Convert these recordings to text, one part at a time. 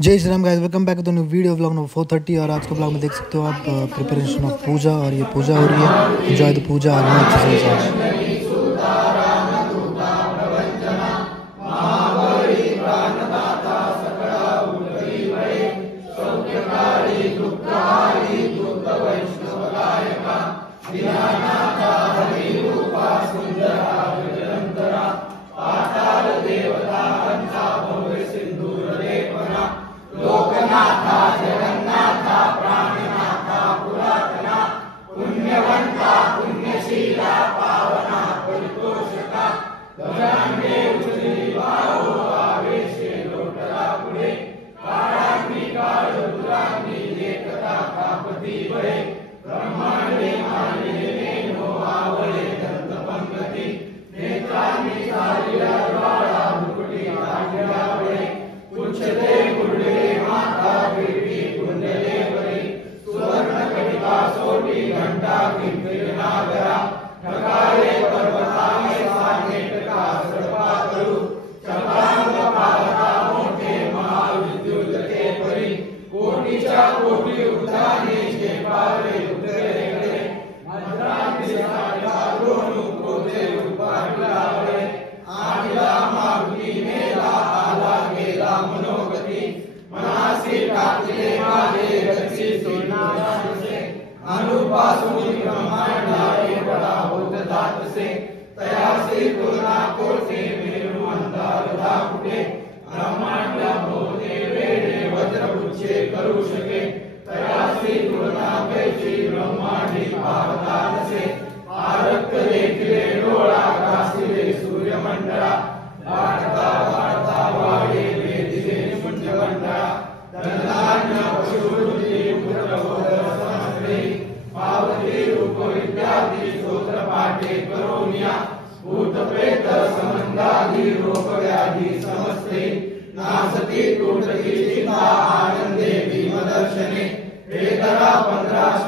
Jai Shri Ram guys, welcome back to new video vlog number 430। और आज का ब्लॉग में देख सकते हो आप प्रिपरेशन ऑफ पूजा, और ये पूजा हो रही है। एंजॉय द पूजा और अच्छे से आज।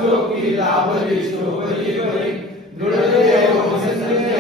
श्लोकी लाभली श्लोकी दृढदेव